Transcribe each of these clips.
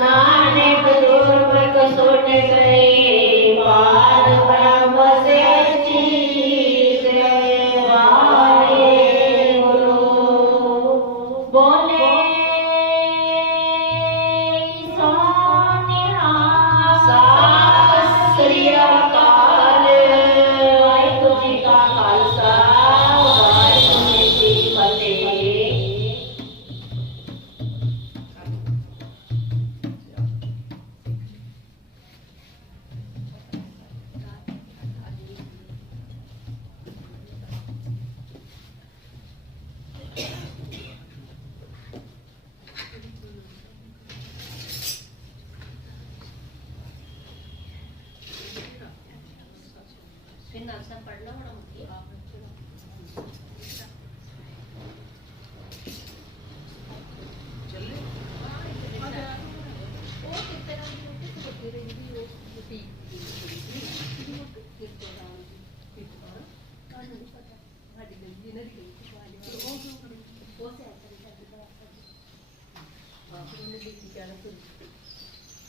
नानक गुरमुख सुन गए पार ब्रह्म से चीज वाले गुरु बोले सोनिया सत श्री अकाल। वाहिगुरू जी का खालसा वाहिगुरू जी की फतेह। फिर नाश्ता पढ़ना बड़ा मुझे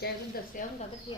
चाहे दसिया होंगे तो फिर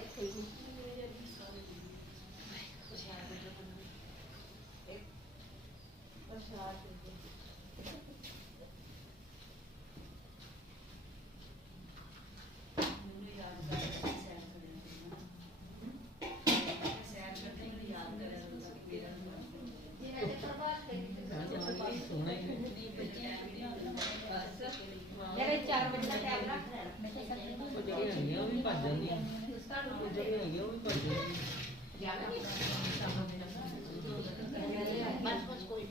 कोई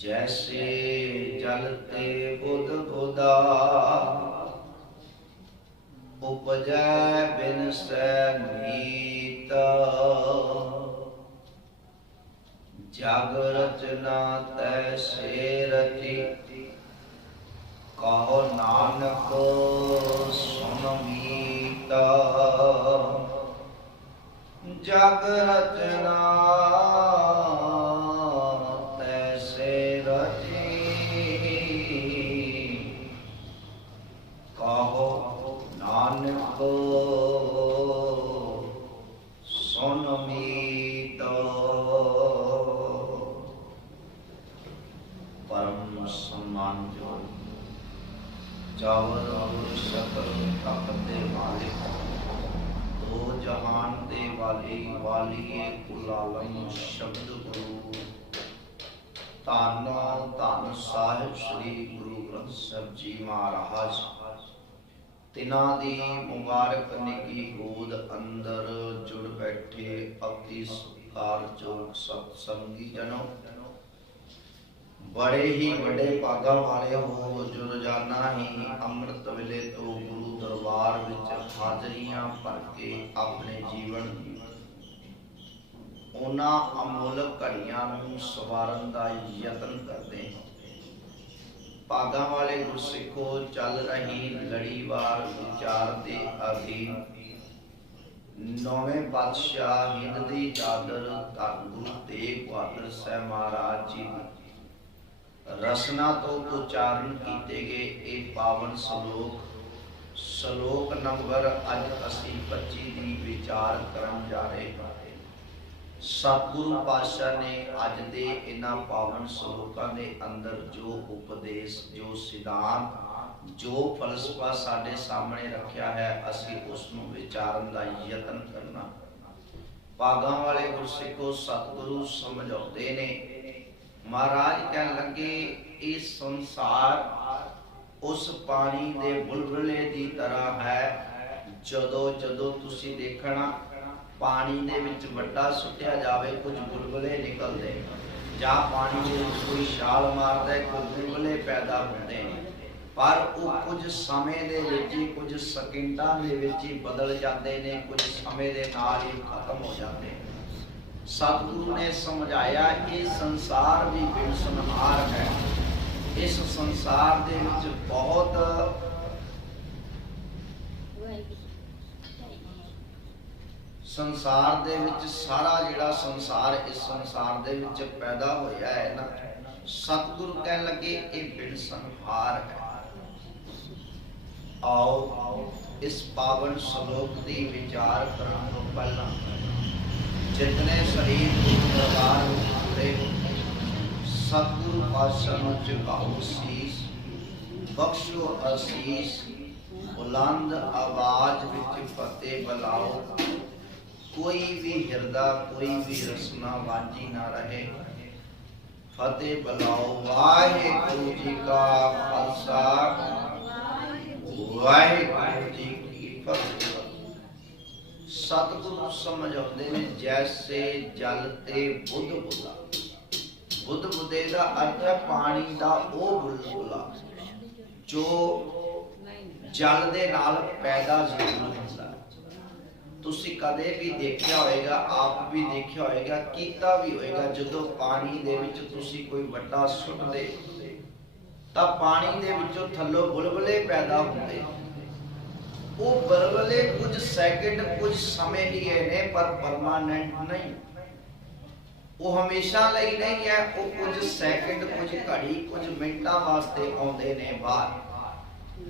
जैसे जलते बुध बुधा उपजै बिन मीत जग रचना तैसे रची कहो नानक सुन मीत जग रचना सुन मीत परम सम्मान जो जावर सकल तप दे मालिक दो जहान दे वालिए कुल आलम शब्द गुरु धन धन साहिब श्री गुरु ग्रंथ साहिब जी महाराज तिना दी मुबारक निकी गोद अंदर जुड़ बैठे अति काल जोग सत्संगी जनों, बड़े ही बड़े भागा वाले हो जो रोजाना ही अमृत वेले तो गुरु दरबार विच हाजरियां भर के अपने जीवन उन्हां अमोलक घड़ियां नूं सवारन दा यतन करते हैं। भागा वाले गुरसिखो, चल रही लड़ीवार विचार दे अधीन नौवें पातशाह हिंद दी चादर धन गुरु तेग बहादुर साहब महाराज जी रसना तो उच्चारण किए गए ये पावन श्लोक नंबर अज असी 25 की विचार करन जा रहे हैं। सतगुरु पातशाह ने अज दे इन्हां पावन श्लोकां दे अंदर जो उपदेश, जो सिद्धांत, जो फलसफा साडे सामने रखा है, असी उसनूं विचारन दा यतन करना। भागां वाले गुरसिखो सतगुरु समझाउंदे ने, महाराज कहन लगे इस संसार उस पानी दे बुलबुले दी तरह है। जदों जदों तुसी देखना पानी दे विच वड्डा सुट्टिया जावे कुछ बुलबुले निकलदे, जां पानी दे विच कोई छाल मारदा है कुछ बुलबुले पैदा होंदे हैं, पर वो कुछ समय दे विच ही, कुछ सकिंटां दे विच ही बदल जाते हैं, कुछ समय दे नाल ही खत्म हो जाते हैं। सतगुरु ने समझाया ये संसार भी बेसंहार है। इस संसार दे विच बहुत संसार दे विच सारा जिहड़ा संसार इस संसार दे विच पैदा होया है ना, सतगुरु कहन लगे ये बेसंहार है। आओ इस पावन श्लोक की विचार करने तो पहला जितने शरीर दरबार जुड़े सतगुरु पातशाह नूं झुकाओ शीस, बख्शो आशीष, बुलंद आवाज विच फतेह बुलाओ। कोई भी हृदय, कोई भी रसना वाजी ना रहे। फतेह बुलाओ। वाहिगुरु जी का खालसा, वाहिगुरु जी की फतेह। सतगुरु समझाते ने जैसे जल ते बुध बुला। बुध बुधे का अर्थ है पानी का वो बुलबुला जो जल दे नाल पैदा जरूर होता है। तुसी कदे भी देखिया होएगा, आप भी देखिया होएगा, कीता भी होएगा, जदों पानी दे विच तुसी कोई वड्डा सुट दे तां पानी दे विचों थल्लों बुलबुले पैदा होंदे। वो बुलबुले कुछ सैकंड, कुछ समय लिए ने, पर परमानेंट नहीं। वो हमेशा लई नहीं है। वो कुछ सैकंड, कुछ घड़ी, कुछ मिनटां वास्ते आउंदे ने बाहर,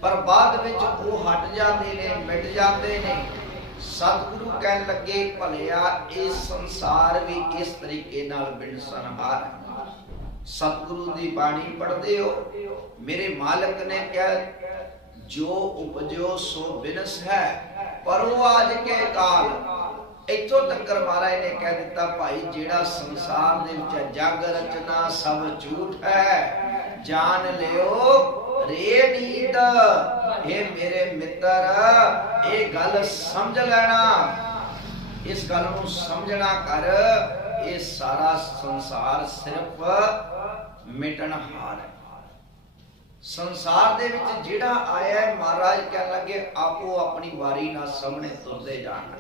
पर बाद विच वो हट जाते ने, मिट जाते ने। सतगुरु कहन लगे भलिया इस संसार भी इस तरीके नाल बेसंहार है। सतगुरु दी बाणी पढ़दे हो, मेरे मालिक ने कहा जो उपजो सो बिनस है, पर वो आज के काल इथों तक महाराज ने कह दिता भाई जेड़ा संसार दे विच जग रचना सब झूठ है, जान लियो रे नीत। हे मेरे मित्र ये गल समझ लेना, इस गल नूं समझना कर। ये सारा संसार सिर्फ मिटनहार है। संसार दे विच जिहड़ा आया है, महाराज कहन लगे आपो अपनी वारी ना सामने तुरदे जाना,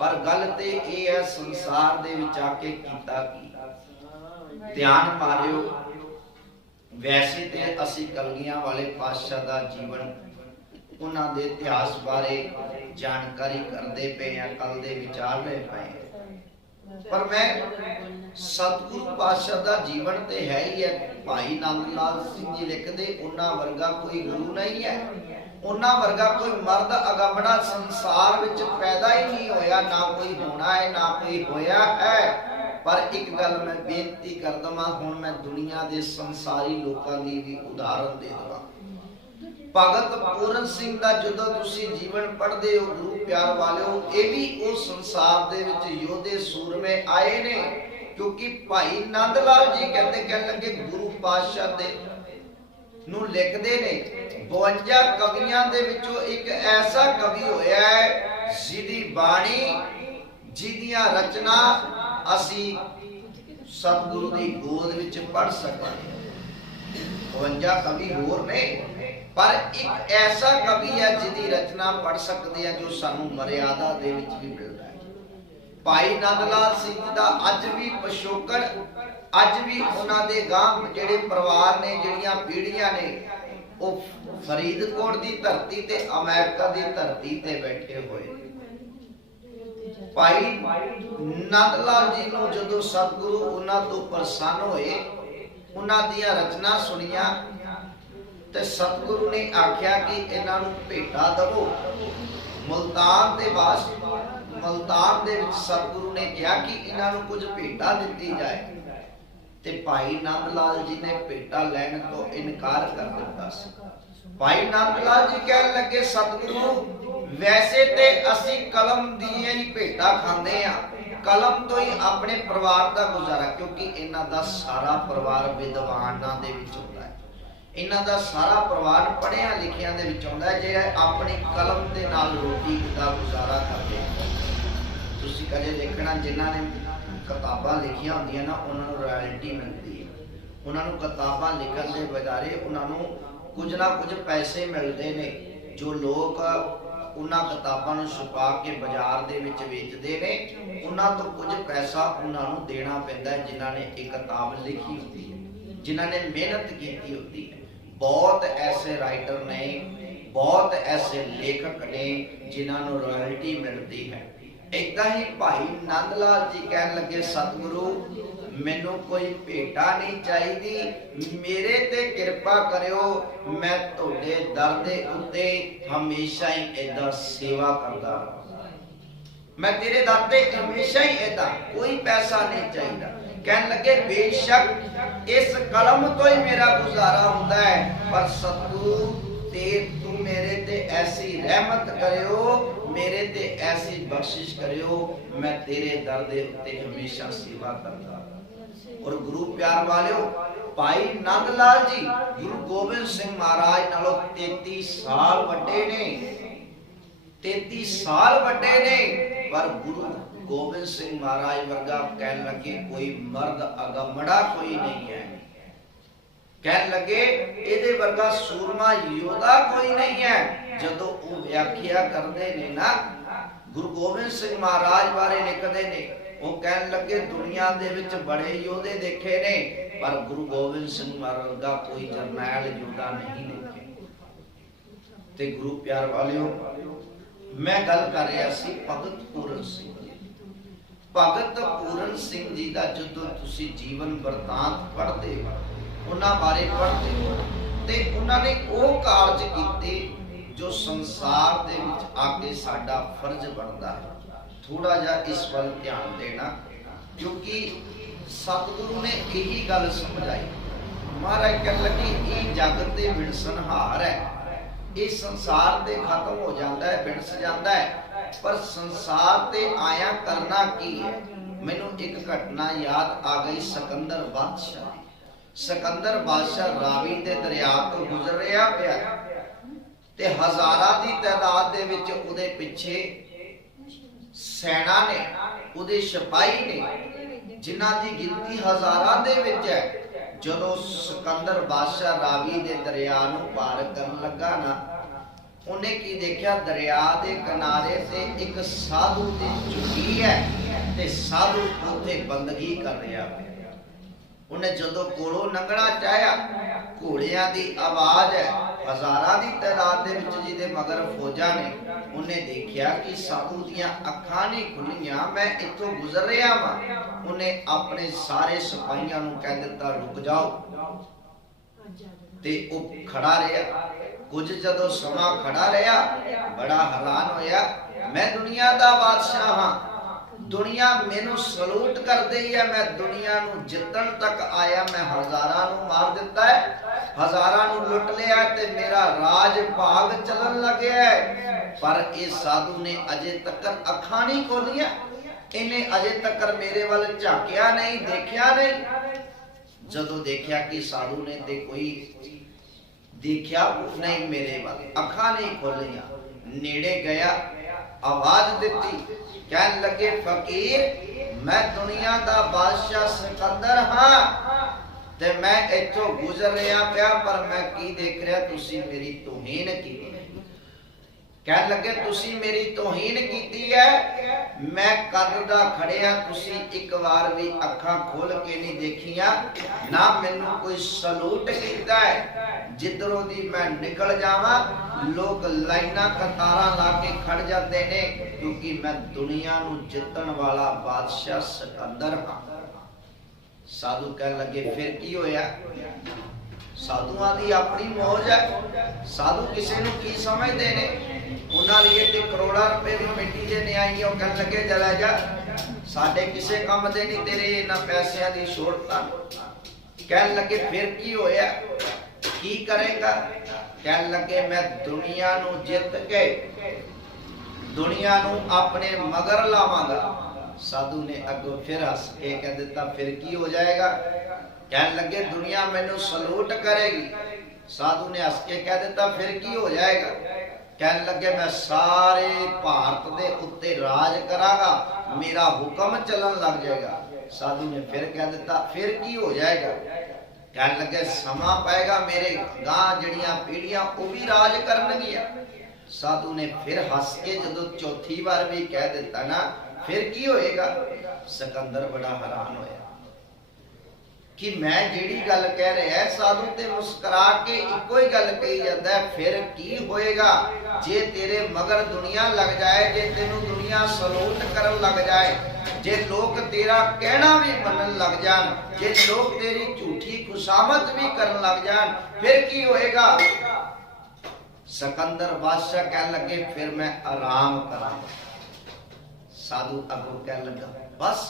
पर गल ते ये है संसार दे विच आके कीता की। ध्यान मारियो, वैसे ते असी कलगियां वाले पातशाह दा जीवन, उन्हां दे इतिहास बारे जानकारी करते पे हैं, कल दे विचार रहे पे, पर मैं सतगुरु पातशाह दा जीवन ते है ही है। भाई नंद लाल सिंह जी लिखदे उन्हां वर्गा कोई गुरु नहीं है, उन्हां वर्गा कोई मर्द अगमड़ा संसार विच पैदा ही नहीं होया, ना कोई होना है ना कोई होया है। पर एक गल मैं बेनती कर दवां, हुण मैं दुनिया दे संसारी लोकां दी भी उदाहरण दे दवां। भगत पूरन सिंह दा जदों तुसी जीवन पढ़दे हो गुरु प्यार वालिओ, ये भी उस संसार दे विच योधे सूरमे आए ने, क्योंकि भाई नंद लाल जी कहते लगे गुरु पातशाह दे नूं लिखदे ने 52 कवियां दे विचों एक ऐसा कवि होया है जिहदी बाणी ਦੀਆਂ ਰਚਨਾ ਅਸੀਂ ਸਤਿਗੁਰੂ ਦੀ ਗੋਦ ਵਿੱਚ ਪੜ੍ਹ ਸਕਦੇ। 52 ਕਵੀ ਹੋਰ ਨੇ, ਪਰ ਇੱਕ ਐਸਾ ਕਵੀ ਹੈ ਜਿਹਦੀ ਰਚਨਾ ਪੜ੍ਹ ਸਕਦੇ ਆ ਜੋ ਸਾਨੂੰ ਮਰਿਆਦਾ ਦੇ ਵਿੱਚ ਵੀ ਮਿਲਦਾ ਹੈ। ਭਾਈ ਨੰਦ ਲਾਲ ਸਿੰਘ ਜੀ ਦਾ ਅੱਜ ਵੀ ਪਿਛੋਕੜ, ਅੱਜ ਵੀ ਉਹਨਾਂ ਦੇ ਗਾਂਹ ਜਿਹੜੇ ਪਰਿਵਾਰ ਨੇ, ਜਿਹੜੀਆਂ ਪੀੜ੍ਹੀਆਂ ਨੇ, ਉਹ ਫਰੀਦਕੋਟ ਦੀ ਧਰਤੀ ਤੇ ਅਮਰੀਕਾ ਦੀ ਧਰਤੀ ਤੇ ਬੈਠੇ ਹੋਏ। ਭਾਈ ਨੰਦ ਲਾਲ ਜੀ ਨੂੰ ਜਦੋਂ ਸਤਿਗੁਰੂ ਉਹਨਾਂ ਤੋਂ ਪ੍ਰਸੰਨ ਹੋਏ, ਉਹਨਾਂ ਦੀਆਂ ਰਚਨਾ ਸੁਣੀਆਂ ਤੇ ਸਤਿਗੁਰੂ ਨੇ ਆਖਿਆ ਕਿ ਇਹਨਾਂ ਨੂੰ ਭੇਟਾ ਦਵੋ। ਮੁਲਤਾਨ ਦੇ ਵਿੱਚ ਸਤਿਗੁਰੂ ਨੇ ਕਿਹਾ ਕਿ ਇਹਨਾਂ ਨੂੰ ਕੁਝ ਭੇਟਾ ਦਿੱਤੀ ਜਾਏ, ਤੇ ਭਾਈ ਨੰਦ ਲਾਲ ਜੀ ਨੇ ਭੇਟਾ ਲੈਣ ਤੋਂ ਇਨਕਾਰ ਕਰ ਦਿੱਤਾ ਸੀ। ਭਾਈ ਨੰਦ ਲਾਲ ਜੀ ਕਹਿਣ ਲੱਗੇ, ਸਤਿਗੁਰੂ ਵੈਸੇ ਤੇ ਅਸੀਂ ਕਲਮ ਦੀਆਂ ਹੀ ਭੇਟਾ ਖਾਂਦੇ ਆ, ਕਲਮ ਤੋਂ ਹੀ ਆਪਣੇ ਪਰਿਵਾਰ ਦਾ ਗੁਜ਼ਾਰਾ, ਕਿਉਂਕਿ ਇਹਨਾਂ ਦਾ ਸਾਰਾ ਪਰਿਵਾਰ ਵਿਦਵਾਨਾਂ ਦੇ ਵਿੱਚ ਹੁੰਦਾ ਹੈ, ਇਹਨਾਂ ਦਾ ਸਾਰਾ ਪਰਿਵਾਰ ਪੜ੍ਹਿਆ ਲਿਖਿਆਂ ਦੇ ਵਿੱਚ ਆਉਂਦਾ ਹੈ, ਜਿਹੜੇ ਆਪਣੀ ਕਲਮ ਦੇ ਨਾਲ ਰੋਟੀ ਦਾ ਗੁਜ਼ਾਰਾ ਕਰਦੇ ਆ। ਤੁਸੀਂ ਕਦੇ ਦੇਖਣਾ ਜਿਨ੍ਹਾਂ ਨੇ ਕਿਤਾਬਾਂ ਲਿਖੀਆਂ ਹੁੰਦੀਆਂ ਨਾ, ਉਹਨਾਂ ਨੂੰ ਰਾਇਲਟੀ ਮਿਲਦੀ ਹੈ, ਉਹਨਾਂ ਨੂੰ ਕਿਤਾਬਾਂ ਲਿਖਣ ਦੇ ਬਜਾਰੇ ਉਹਨਾਂ ਨੂੰ ਕੁਝ ਨਾ ਕੁਝ ਪੈਸੇ ਮਿਲਦੇ ਨੇ। ਜੋ ਲੋਕ ਉਹਨਾਂ ਕਿਤਾਬਾਂ ਨੂੰ ਛੁਪਾ ਕੇ ਬਾਜ਼ਾਰ ਦੇ ਵਿੱਚ ਵੇਚਦੇ ਨੇ, ਉਹਨਾਂ ਤੋਂ ਕੁਝ ਪੈਸਾ ਉਹਨਾਂ ਨੂੰ ਦੇਣਾ ਪੈਂਦਾ ਹੈ, ਜਿਨ੍ਹਾਂ ਨੇ ਇਹ ਕਿਤਾਬ ਲਿਖੀ ਹੁੰਦੀ ਹੈ, ਜਿਨ੍ਹਾਂ ਨੇ ਮਿਹਨਤ ਕੀਤੀ ਹੁੰਦੀ ਹੈ। ਬਹੁਤ ਐਸੇ ਰਾਈਟਰ ਨੇ, ਬਹੁਤ ਐਸੇ ਲੇਖਕ ਨੇ ਜਿਨ੍ਹਾਂ ਨੂੰ ਰਾਇਲਟੀ ਮਿਲਦੀ ਹੈ। ਏਦਾਂ ਹੀ ਭਾਈ ਨੰਦ ਲਾਲ ਜੀ ਕਹਿਣ ਲੱਗੇ, ਸਤਿਗੁਰੂ ਮੈਨੂੰ ਕੋਈ ਭੇਟਾ ਨਹੀਂ ਚਾਹੀਦੀ, ਮੇਰੇ ਤੇ ਕਿਰਪਾ ਕਰਿਓ, ਮੈਂ ਤੁਹਾਡੇ ਦਰ ਦੇ ਉੱਤੇ ਹਮੇਸ਼ਾ ਹੀ ਏਦਾਂ ਸੇਵਾ ਕਰਦਾ ਰਹਾਂ, ਮੈਂ ਤੇਰੇ ਦਰ ਤੇ ਹਮੇਸ਼ਾ ਹੀ ਏਦਾਂ, ਕੋਈ ਪੈਸਾ ਨਹੀਂ ਚਾਹੀਦਾ। ਕਹਿਣ ਲੱਗੇ, ਬੇਸ਼ੱਕ ਇਸ ਕਲਮ ਤੋਂ ਹੀ ਮੇਰਾ ਗੁਜ਼ਾਰਾ ਹੁੰਦਾ ਹੈ, ਪਰ ਸਤਿਗੁਰੂ ਤੇ ਤੂੰ ਮੇਰੇ ਤੇ ਐਸੀ ਰਹਿਮਤ ਕਰਿਓ, ਮੇਰੇ ਤੇ ਐਸੀ ਬਖਸ਼ਿਸ਼ ਕਰਿਓ, ਮੈਂ ਤੇਰੇ ਦਰ ਦੇ ਉੱਤੇ ਹਮੇਸ਼ਾ ਸੇਵਾ ਕਰਦਾ। ਔਰ ਗੁਰੂ ਪਿਆਰ ਵਾਲਿਓ, ਭਾਈ ਨੰਦ ਲਾਲ ਜੀ ਗੁਰੂ ਗੋਬਿੰਦ ਸਿੰਘ ਮਹਾਰਾਜ ਨਾਲੋਂ 33 ਸਾਲ ਵੱਡੇ ਨੇ, 33 ਸਾਲ ਵੱਡੇ ਨੇ, ਪਰ ਗੁਰੂ ਗੋਬਿੰਦ ਸਿੰਘ ਮਹਾਰਾਜ ਵਰਗਾ ਕਹਿਣ ਲੱਗੇ ਕੋਈ ਮਰਦ ਅਗੰਮੜਾ ਕੋਈ ਨਹੀਂ ਹੈ, ਕਹਿਣ ਲੱਗੇ ਇਹਦੇ ਵਰਗਾ ਸੂਰਮਾ ਯੋਧਾ ਕੋਈ ਨਹੀਂ ਹੈ। ਜਦੋਂ ਉਹ ਵਿਆਖਿਆ ਕਰਦੇ ਨੇ ਨਾ, ਗੁਰੂ ਗੋਬਿੰਦ ਸਿੰਘ ਮਹਾਰਾਜ ਬਾਰੇ ਲਿਖਦੇ ਨੇ, ਉਹ ਕਹਿਣ ਲੱਗੇ ਦੁਨੀਆ ਦੇ ਵਿੱਚ ਬੜੇ ਯੋਧੇ ਦੇਖੇ ਨੇ, ਪਰ ਗੁਰੂ ਗੋਬਿੰਦ ਸਿੰਘ ਮਹਾਰਾਜ ਵਰਗਾ ਕੋਈ ਜਰਨੈਲ ਯੋਧਾ ਨਹੀਂ ਦੇਖੇ। ਤੇ ਗੁਰੂ ਪਿਆਰ ਵਾਲਿਓ, ਮੈਂ ਗੱਲ ਕਰ ਰਿਹਾ ਸੀ ਭਗਤ ਪੂਰਨ ਸਿੰਘ। ਭਗਤ ਪੂਰਨ ਸਿੰਘ ਜੀ ਦਾ ਜਦੋਂ ਤੁਸੀਂ ਜੀਵਨ ਵਰਤਾਂਤ ਪੜ੍ਹਦੇ ਹੋ, ਉਹਨਾਂ ਬਾਰੇ ਪੜ੍ਹਦੇ ਹੋ, ਤੇ ਉਹਨਾਂ ਨੇ ਉਹ ਕਾਰਜ ਕੀਤੇ ਜੋ ਸੰਸਾਰ ਦੇ ਵਿੱਚ ਆ ਕੇ ਸਾਡਾ ਫਰਜ਼ ਬਣਦਾ ਹੈ। ਥੋੜਾ ਜਿਹਾ ਇਸ ਵੱਲ ਧਿਆਨ ਦੇਣਾ, ਕਿਉਂਕਿ ਸਤਿਗੁਰੂ ਨੇ ਇਹੀ ਗੱਲ ਸਮਝਾਈ। ਮਹਾਰਾਜ ਕਹਿਣ ਲੱਗੇ ਇਹ ਜਗਤ ਦੇ ਵਿਣਸਨਹਾਰ ਹੈ, ਇਹ ਸੰਸਾਰ ਤੇ ਖਤਮ ਹੋ ਜਾਂਦਾ ਹੈ, ਵਿਣਸ ਜਾਂਦਾ ਹੈ, ਪਰ ਸੰਸਾਰ ਤੇ ਆਇਆ ਕਰਨਾ ਕੀ ਹੈ। ਮੈਨੂੰ ਇੱਕ ਘਟਨਾ ਯਾਦ ਆ ਗਈ, ਸਿਕੰਦਰ ਬਾਦਸ਼ਾਹ। ਸਿਕੰਦਰ ਬਾਦਸ਼ਾਹ ਰਾਵੀ ਦੇ ਦਰਿਆ ਤੋਂ ਗੁਜ਼ਰ ਰਿਹਾ ਪਿਆ, ਤੇ ਹਜ਼ਾਰਾਂ ਦੀ ਤਾਦਾਦ ਦੇ ਵਿੱਚ ਉਹਦੇ ਪਿੱਛੇ ਸੈਨਾ ਨੇ, ਉਹਦੇ ਸਿਪਾਹੀ ਨੇ, ਜਿਨ੍ਹਾਂ ਦੀ ਗਿਣਤੀ ਹਜ਼ਾਰਾਂ ਦੇ ਵਿੱਚ ਹੈ। ਜਦੋਂ ਸਿਕੰਦਰ ਬਾਦਸ਼ਾਹ ਰਾਵੀ ਦੇ ਦਰਿਆ ਨੂੰ ਪਾਰ ਕਰਨ ਲੱਗਾ ਨਾ, ਉਹਨੇ ਕੀ ਦੇਖਿਆ, ਦਰਿਆ ਦੇ ਕਿਨਾਰੇ ਤੇ ਇੱਕ ਸਾਧੂ ਦੀ ਝੁੱਗੀ ਹੈ, ਤੇ ਸਾਧੂ ਉੱਥੇ ਬੰਦਗੀ ਕਰ ਰਿਹਾ ਹੈ। ਉਹਨੇ ਜਦੋਂ ਕੋਲੋਂ ਲੰਘਣਾ ਚਾਹਿਆ, ਘੋੜਿਆਂ ਦੀ ਆਵਾਜ਼ ਹੈ, ਹਜ਼ਾਰਾਂ ਦੀ ਤਾਦਾਦ ਦੇ ਵਿੱਚ ਜਿਹਦੇ ਮਗਰ ਫੌਜਾਂ ਨੇ, ਉਹਨੇ ਦੇਖਿਆ ਕਿ ਸਾਧੂ ਦੀਆਂ ਅੱਖਾਂ ਨਹੀਂ ਖੁੱਲੀਆਂ, ਮੈਂ ਇੱਥੋਂ ਗੁਜ਼ਰ ਰਿਹਾ ਵਾਂ। ਉਹਨੇ ਆਪਣੇ ਸਾਰੇ ਸਿਪਾਹੀਆਂ ਨੂੰ ਕਹਿ ਦਿੱਤਾ, ਰੁਕ ਜਾਓ, ਤੇ ਉਹ ਖੜਾ ਰਿਹਾ। ਕੁਝ ਜਦੋਂ ਸਮਾਂ ਖੜਾ ਰਿਹਾ, ਬੜਾ ਹੈਰਾਨ ਹੋਇਆ, ਮੈਂ ਦੁਨੀਆ ਦਾ ਬਾਦਸ਼ਾਹ ਹਾਂ, ਦੁਨੀਆ ਮੈਨੂੰ ਸਲੂਟ ਕਰਦੀ ਹੈ, ਮੈਂ ਦੁਨੀਆ ਨੂੰ ਜਿੱਤਣ ਤੱਕ ਆਇਆ, ਮੈਂ ਹਜ਼ਾਰਾਂ ਨੂੰ ਮਾਰ ਦਿੱਤਾ ਹੈ, ਹਜ਼ਾਰਾਂ ਨੂੰ ਲੁੱਟ ਲਿਆ, ਤੇ ਮੇਰਾ ਰਾਜ ਭਾਗ ਚੱਲਣ ਲੱਗਿਆ ਹੈ। ਪਰ ਇਹ ਸਾਧੂ ਨੇ ਅਜੇ ਤੱਕ ਅੱਖਾਂ ਨਹੀਂ ਖੋਲੀਆਂ, ਇਹਨੇ ਅਜੇ ਤੱਕ ਮੇਰੇ ਵੱਲ ਝਾਕਿਆ ਨਹੀਂ, ਦੇਖਿਆ ਨਹੀਂ। ਜਦੋਂ ਦੇਖਿਆ ਕਿ ਸਾਧੂ ਨੇ ਤੇ ਕੋਈ ਦੇਖਿਆ ਨਹੀਂ ਮੇਰੇ ਵੱਲ, ਅੱਖਾਂ ਨਹੀਂ ਖੋਲੀਆਂ, ਨੇੜੇ ਗਿਆ आवाज दी। कहन लगे फकीर मैं दुनिया का बादशाह सिकंदर हाँ ते मैं इथों गुजर रहा पिया पर मैं की देख रहा तुसी मेरी तौहीन की। कहन लगे तुसी मेरी तौहीन कीती है। मैं कद दा खड़िया तुसी एक बार भी अखां खोल के नहीं देखिया ना मैनू कोई सलूट कीता है। जिधरों दी मैं निकल जावा लोग लाइना कतारा ला के खड़ जाते ने क्योंकि मैं दुनिया नू जितन वाला बादशाह सिकंदर हाँ। साधु कह लगे फिर की होया। साधुआं दी अपनी मौज है। साधु किसी नू की समझदे ने उन्हां लिए ते करोड़ां रुपए दी मिट्टी दे न्याई ओ कह लगे चला जा साडे किसे काम दे नहीं तेरे इन्हां पैसिਆਂ दी शोरता। कह लगे फिर की होया की करेगा। कह लगे मैं दुनिया नू जित के दुनिया नू अपने मगर लावांगा। साधु ने अगो फिर हस के कह दिता फिर की हो जाएगा। कहने लगे दुनिया मैनू सलूट करेगी। साधु ने हस के कह दिता फिर की हो जाएगा। कहने लगे मैं सारे भारत दे उत्ते राज करांगा मेरा हुक्म चलन लग जाएगा। साधु ने फिर कह दिता फिर की हो जाएगा। कहने लगे समा पाएगा मेरे गां जड़ियां पीढ़ियां वो भी राज करनगियां। साधु ने फिर हस के जदों चौथी बार भी कह दिता ना फिर की होएगा। सिकंदर बड़ा हैरान होया कि मैं जेड़ी गल कह रहा है साधु ते मुस्कुरा के इको ही गल कही जाता है फिर की होएगा। जे तेरे मगर दुनिया लग जाए जे तेनू दुनिया सलूट करन लग जाए जे लोग तेरा कहना भी मनन लग जान जे लोग तेरी झूठी खुशामद भी करन लग जान फिर की होएगा। सिकंदर बादशाह कह लगे फिर मैं आराम करांगा। साधु अगो कह लगा बस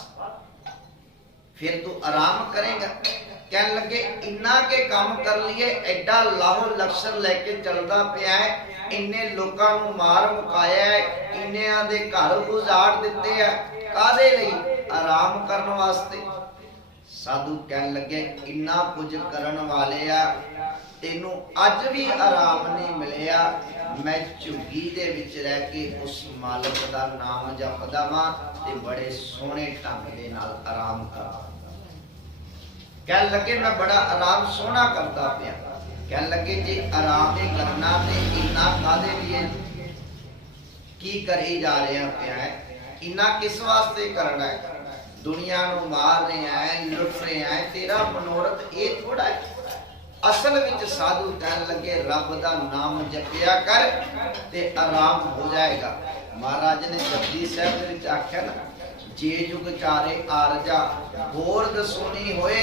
फिर तू आराम करेगा। कहने लगे इन्ना के काम कर लिए एडा लाहो लश्कर लेके चलदा पिया है इन्ने लोकां नू मार मुकाया है इन्ने दे घर उजाड़ दिते है कादे लई आराम करन वास्ते। साधु कहने लगे इन्ना कुछ करन वाले आ तेनू अज भी आराम नहीं मिलिया। मैं झुग्गी दे विच रह के उस मालिक दा नाम जपदा वां ते बड़े सोहणे ढंग दे नाल आराम करदा। कह लगे मैं बड़ा आराम सोहना करता पिया। कह लगे जी आराम ही करना ते इन्ना कादे लिए की करी जा रहा पिया है इन्ना किस वास्ते करना है। दुनिया नू मार रहे हैं लुट रहे हैं तेरा मनोरथ ये थोड़ा है। असल विच साधु कहन लगे रब दा नाम जपिया कर ते आराम हो जाएगा। महाराज ने जपजी साहब दे विच आख्या ना जे जुग चारे आरजा होर दसोनी होए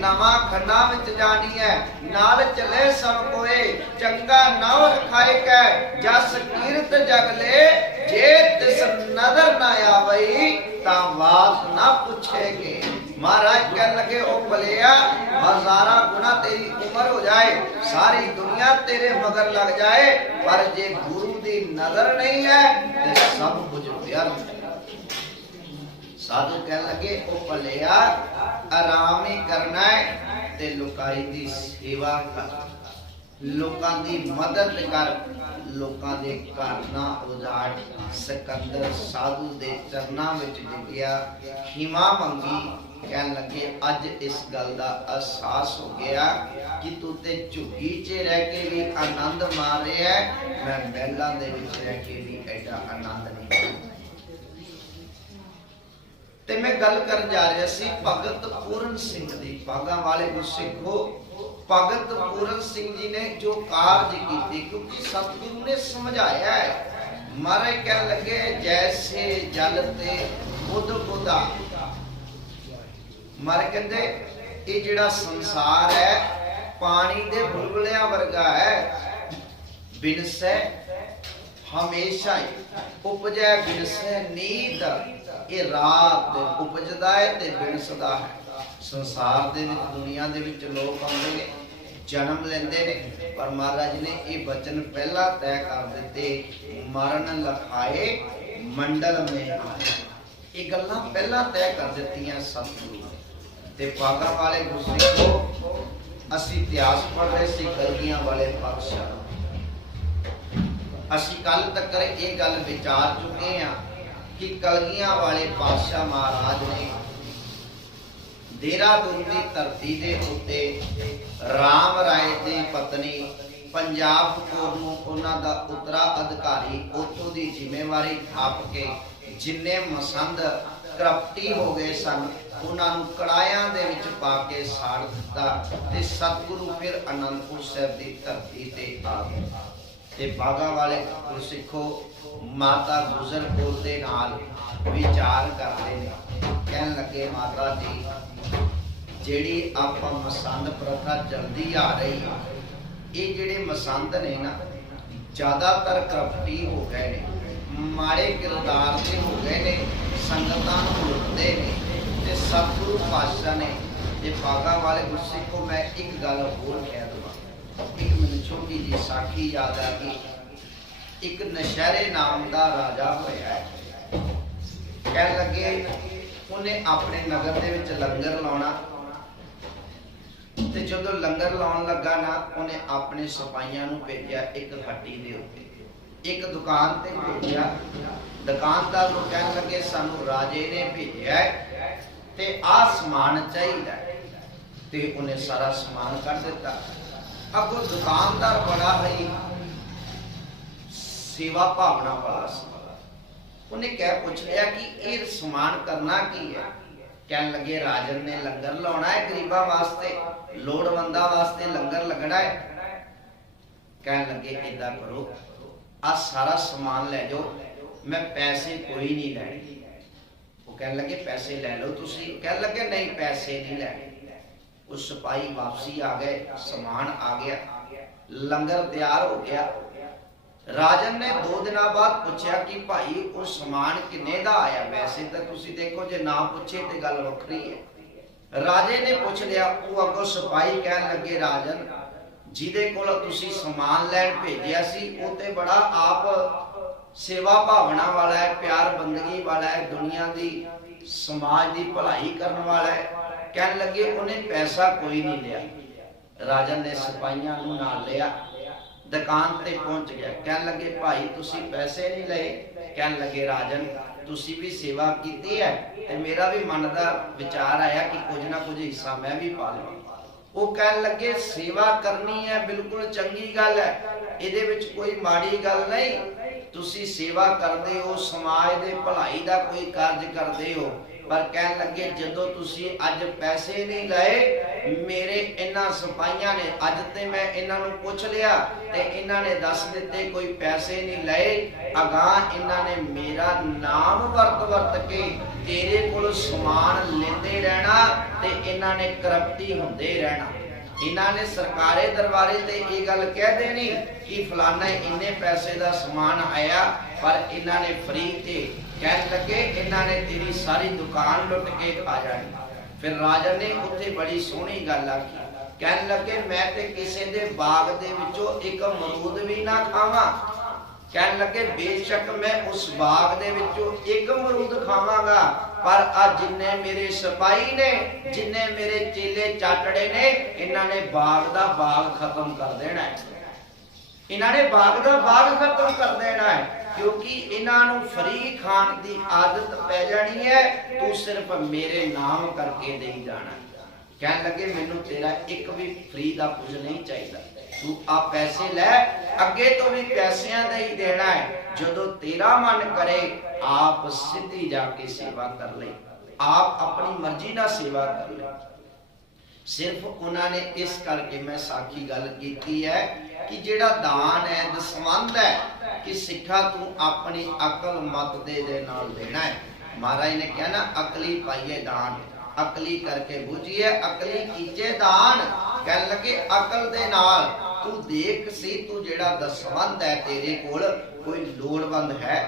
नवा खन्ना विच जानी है नाल चले सब कोए चंगा नाव रखाए कै जस कीरत जग ले जे तिस नजर ना आवई ता बात ना पूछेगे। महाराज कह लगे ओ भलिया हजारा गुना तेरी उम्र हो जाए सारी दुनिया तेरे मगर लग जाए पर जे गुरु दी नजर नहीं है तो सब कुछ व्यर्थ। साधु कह लगे ओ भलिया आराम ही करना है ते लुकाई दी सेवा कर लोकां दी मदद कर लोकां दे घर ना उजाड़। सिकंदर साधु दे चरना विच डिग्या खिमा मंगी। कहन लगे अज इस गल दा एहसास हो गया कि तू ते झुग्गी च रह के भी आनंद मार रहा है मैं महलां दे विच रह के भी एडा आनंद नहीं। ते मैं गल कर जा रहा सी भगत पूरन सिंह दी। भागा वाले गुरसिखो भगत पूरन सिंह जी ने जो कार्य किए क्योंकि सतगुरु ने समझाया है। महाराज कह लगे जैसे जल ते बुध बुधा। महाराज कहते ये जिहड़ा संसार है पानी दे बुलबुलियां वर्गा है बिनसै हमेशा ही उपजै बिनसै नींद ये रात उपजदा है ते बिनसदा है। संसार दे विच दुनिया दे विच लोग आउंदे ने जन्म लेंदे ने पर महाराज ने ये वचन पहला तय कर दिते मरण लखाए मंडल में आए। ये गल्लां पहला तय कर दित्तियां सतगुरु ते पागा वाले गुरसिखो असी इतिहास पढ़ रहे सी गलगियां वाले पातशाह ਅਸੀਂ ਕੱਲ तक ਇਹ ਗੱਲ ਵਿਚਾਰ ਚੁੱਕੇ ਹਾਂ कि कलगियां वाले पातशाह महाराज ने देहरादून की धरती के उत्ते राम राय की पत्नी पंजाब कौर नूं उन्हां दा उत्तराधिकारी उत्थों की जिम्मेवारी थाप के जिन्ने मसंद करप्टी हो गए सन उन्होंने कड़ाइयां दे विच पा के साड़ दिता ते सतगुरु फिर आनंदपुर साहिब की धरती ते आ गए ते बागा वाले गुरसिखो माता गुजर कौर दे नाल विचार करते हैं कहन लगे माता जी जेड़ी आपां मसंद प्रथा चलती आ रही है ये जेड़े मसंद ने ना ज़्यादातर करप्टी हो गए ने माड़े किरदार के हो गए ने संगतां नूं लुटदे ने ते सतगुरु पातशाह ने ये बागा वाले गुरसिखो मैं एक गल होर कह दूँ एक मैनूं छोटी जी साखी याद आ गई एक नशहरे नाम का राजा होया है कह लगे उन्हें अपने नगर दे विच लंगर लाउणा ते जदों लंगर लाउण लगा ना उन्हें अपने सिपाहियां नूं भेजिया एक हट्टी दे उत्ते एक दुकान ते भेजिया दुकानदार नूं कहण लगे सानू राजे ने भेजिया ते आ समान चाहिदा ते उन्हें सारा समान कर दिता अगों दुकानदार बड़ा है सेवा भावना वाला सी उन्हें कह पूछ लिया कि ये समान करना की है कहन लगे राजन ने लंगर लाना है गरीबा वास्ते लोड़वंदा वास्ते लंगर लगना है कहन लगे इदा करो आ सारा समान ले जाओ मैं पैसे कोई नहीं लैने वो कहन लगे पैसे ले लो तुसी कहन लगे नहीं पैसे नहीं लैने उस सिपाही वापसी आ गए समान आ गया लंगर तैयार हो गया राजन ने 2 दिन बाद पूछा कि भाई वो समान किन्ने दा आया वैसे तो तुसी देखो जे ना पूछे तो गल वखरी है राजे ने पूछ लिया वो अगों सिपाही कहन लगे राजन जिदे कोल तुसी समान लैन भेजिया सी वो ते बड़ा आप सेवा भावना वाला है प्यार बंदगी वाला है दुनिया दी समाज दी भलाई करने वाला है कहन लगे उन्हें पैसा कोई नहीं लिया राजन ने सिपाहियां नूं नाल लिया दुकान ते पहुंच गया कहन लगे भाई तुसी पैसे नहीं लए कहन लगे राजन तुसी भी सेवा कीती है ते मेरा भी मन दा विचार आया कि कुछ ना कुछ हिस्सा मैं भी पा लवां वो कहन लगे सेवा करनी है बिल्कुल चंगी गल है इहदे विच कोई माड़ी गल नहीं तुसी सेवा करदे हो समाज दे भलाई दा कोई कार्य करदे हो पर कहन लगे जदों तुसी अज पैसे नहीं लाए मेरे इन्हां सिपाहियां ने अज ते मैं इन्हां नूं पुछ लिया ते इन्हां ने दस दिते कोई पैसे नहीं लाए अगां इन्हां ने मेरा नाम वर्त के तेरे कोल समान लेंदे रहना ते इन्हां ने करप्टी हुंदे रहना इन्हां ने सरकारे दरबारे ते ये गल कह देनी कि फलाना इन्ने पैसे दा समान आया पर इन्हां ने फ्री ते कहन लगे इन्हां ने तेरी सारी दुकान लुट के खा जानी फिर राजा ने उत्थे बड़ी सोहनी गल आखी कहन लगे मैं ते किसी दे बाग दे विचों एक अमरूद भी ना खावां कहन लगे बेशक मैं उस बाग दे विचों एक अमरूद खावांगा पर आज जिन्ने मेरे सिपाही ने जिन्ने मेरे चेले चाटड़े ने इन्हां ने बाग दा बाग खत्म कर देना है इन्हां ने बाग दा बाग खत्म कर देना है क्योंकि इन्हों फ्री खान की आदत पै जानी है तू सिर्फ मेरे नाम करके दे जाना कहन लगे मैनू तेरा एक भी फ्री का कुछ नहीं चाहिए तू आ पैसे लै अगे तो भी पैसियां दे ही देना है जदों तेरा मन करे आप सीधी जाके सेवा कर ले आप अपनी मर्जी ना सेवा कर ले सिर्फ उन्होंने इस करके मैं साखी गल की है कि जेड़ा दान है दसवंध है कि सिखा तू अपनी अकल मत दे नाल देना है महाराज ने कहा ना अकली पाइए दान अकली करके बुझिए अकली कीजे दान कह लगे अकल दे नाल तू देख सी तू जेड़ा दसवंध है तेरे कोल कोई लोड़वंद है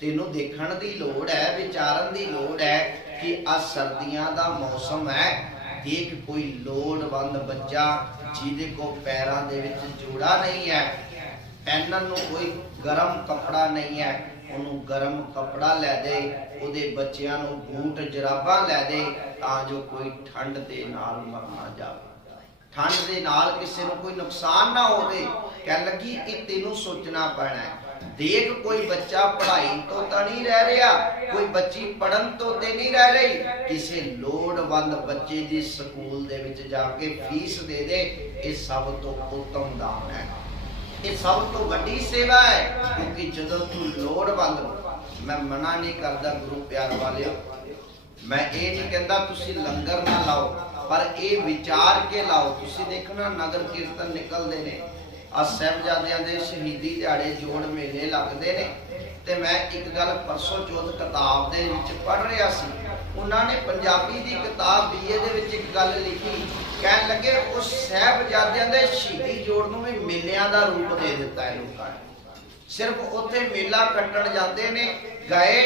तेनू देखण दी लोड़ है विचारन दी लोड़ है कि आ सर्दियां दा मौसम है देख कोई लोड़वंद बच्चा जिहदे को पैरां दे विच जोड़ा नहीं है पहनन नूं कोई गरम कपड़ा नहीं है उन्होंने गरम कपड़ा लै दे उहदे बच्चियां नूं बूट जराबां लै दे तां जो कोई ठंड दे नाल मर ना जावे ठंड दे नाल किसी नूं कोई नुकसान ना होवे कह लगी कि तेनों सोचना पैना है। देख कोई बच्चा पढ़ाई तो नहीं रह रहा, कोई बच्ची पढ़न तो नहीं रह रही, किसी लोड़वंद बच्चे दी स्कूल दे विच जाके फीस दे दे, ये सब तो उत्तम दान है, ये सब तो वड्डी सेवा है। क्योंकि जदों तू लोड़वंद, मैं मना नहीं करता गुरु प्यार वालियो, मैं ये नहीं कहता तुसी लंगर ना लाओ, पर ये विचार के लाओ। तुसी देखना नगर कीर्तन निकलते ने, आ साहिबजादियां दे शहीदी दिहाड़े जोड़ मेले लगते ने, ते मैं एक गल परसों चौथ किताब दे विच पढ़ रहा सी, उन्होंने पंजाबी दी किताब बीए दे विच एक गल लिखी, कह लगे उस साहिबजादियां दे शहीदी जोड़ नूं भी मेलियां दा रूप दे दिता है लोकां ने। सिर्फ उत्थे मेला कट्टण जाते ने, गए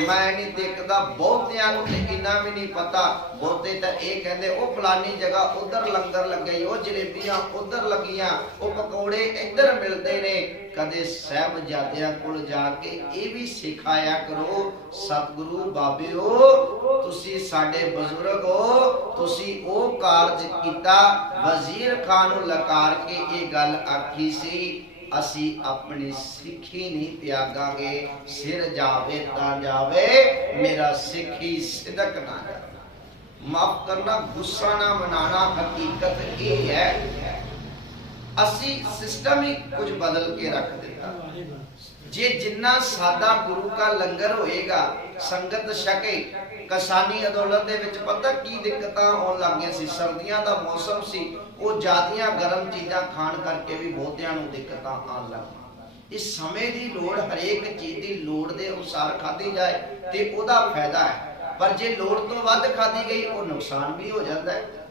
मैं नहीं देखता, बहुतियां नूं ते इन्ना भी नहीं पता, बहुते तां इह कहंदे ओ फलानी जगह उधर लंगर लगे, ओ जलेबियां उधर लगियां, ओ पकौड़े इधर मिलते ने। कदे साहिबजादियां कोल जाके ये भी सिखाया करो, सतगुरु बाबिओ तुसी साडे बजुर्ग हो, तुसी ओ कारज कीता, वजीर खान नूं लकार के ये गल आखी सी, असी अपनी सिखी नहीं त्यागांगे, सिर जावे ता जावे, मेरा सिखी सिदक ना जावे। माफ करना, गुस्सा ना मनाना, हकीकत ये है असी सिस्टम ही कुछ बदल के रख देता। जे जिन्ना सादा गुरु का लंगर होएगा, संगत छके, किसानी अदौलत दे विच पता की दिक्कतां होण लग गईਆਂ सी, सर्दियां दा मौसम सी, वो ज्यादियां गर्म चीज़ां खाण करके भी बहुतियां नूं दिक्कतां आउण लग पईਆਂ। इस समय दी लोड़, हरेक चीज़ दी लोड़ दे अनुसार खाधी जाए ते ओदा फायदा है, पर जे लोड़ तो वध खाधी गई वो नुकसान भी हो जाता है।